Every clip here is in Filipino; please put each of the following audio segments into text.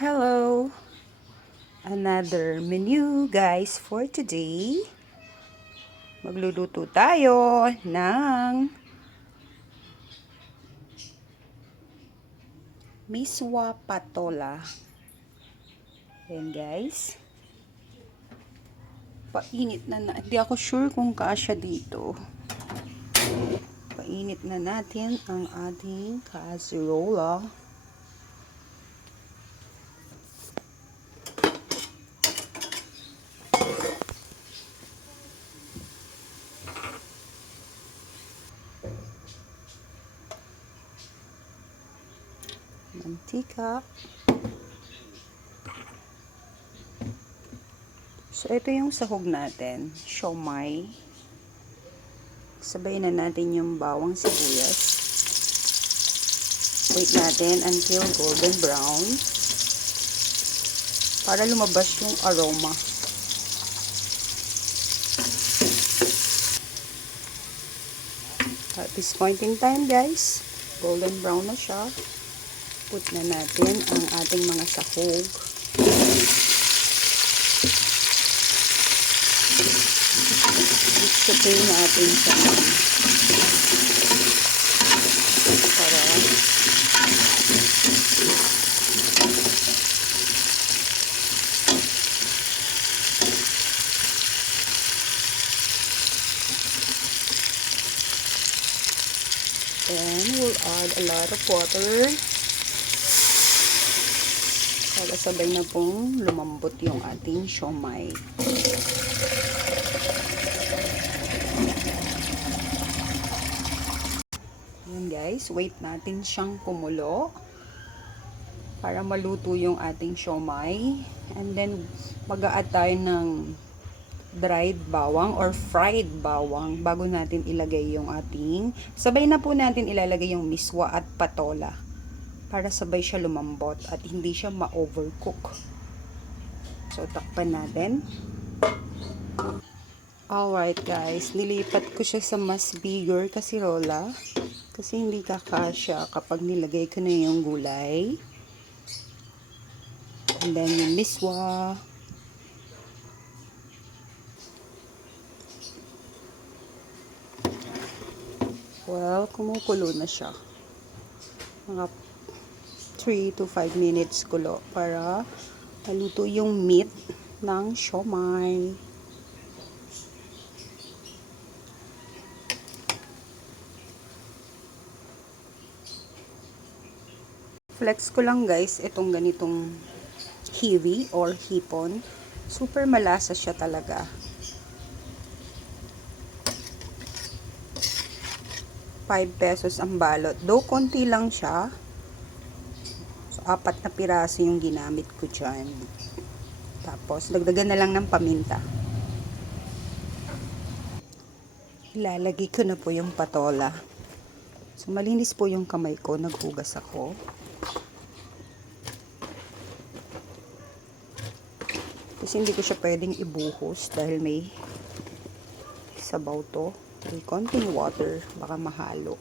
Hello! Another menu guys for today. Magluluto tayo ng miswa patola. Ayan guys. Painit na. Hindi ako sure kung kasya dito. Painit na natin ang ating casserole. Mantika. So, ito yung sahog natin. Siomai. Sabay na natin yung bawang sibuyas. Wait natin until golden brown. Para lumabas yung aroma. At this point in time guys, golden brown na siya. Put na natin ang ating mga sahog. Mixin natin siya para then we'll add a lot of water para sabay na pong lumambot yung ating siomai. Ayan guys, wait natin siyang kumulo para maluto yung ating siomai. And then mag-a-add tayo ng dried bawang or fried bawang bago natin ilagay yung ating, sabay na po natin ilalagay yung miswa at patola para sabay siya lumambot at hindi siya ma-overcook. So takpan natin. Alright guys, nilipat ko siya sa mas bigger kasirola kasi hindi kakasya kapag nilagay ko na yung gulay. And then yung miswa. Well, kumukulo na siya. Mga 3 to 5 minutes kulo para maluto yung meat ng siomai. Flex ko lang guys itong ganitong kiwi or hipon. Super malasa siya talaga. 5 pesos ang balot. Though konti lang siya. So 4 na piraso yung ginamit ko dyan. Tapos dagdagan na lang ng paminta. Ilalagay ko na po yung patola. So malinis po yung kamay ko. Naghugas ako. Kasi hindi ko siya pwedeng ibuhos dahil may sabaw to. May konting water, baka mahalo.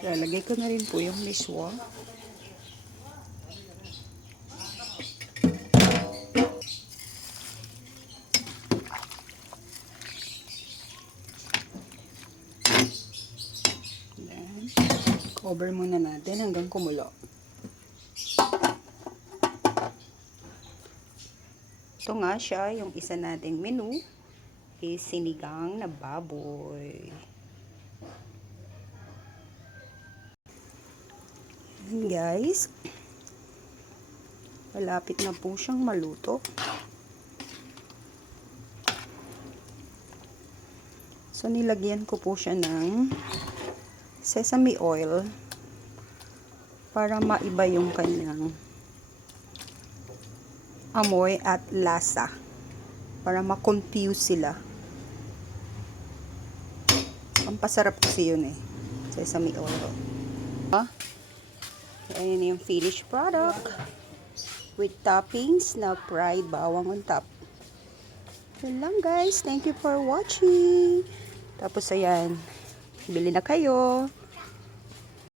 Lalagay ko na rin po yung miswa. Cover muna natin hanggang kumulo. Ito nga siya, yung isa nating menu is sinigang na baboy. And guys, malapit na po siyang maluto. So nilagyan ko po siya ng sesame oil para maiba yung kanyang amoy at lasa, para ma-confuse sila. Pampasarap kasi yun eh. Sesame oil. Ayan yung finished product. With toppings na fried bawang on top. Yun lang guys. Thank you for watching. Tapos ayan. Bili na kayo.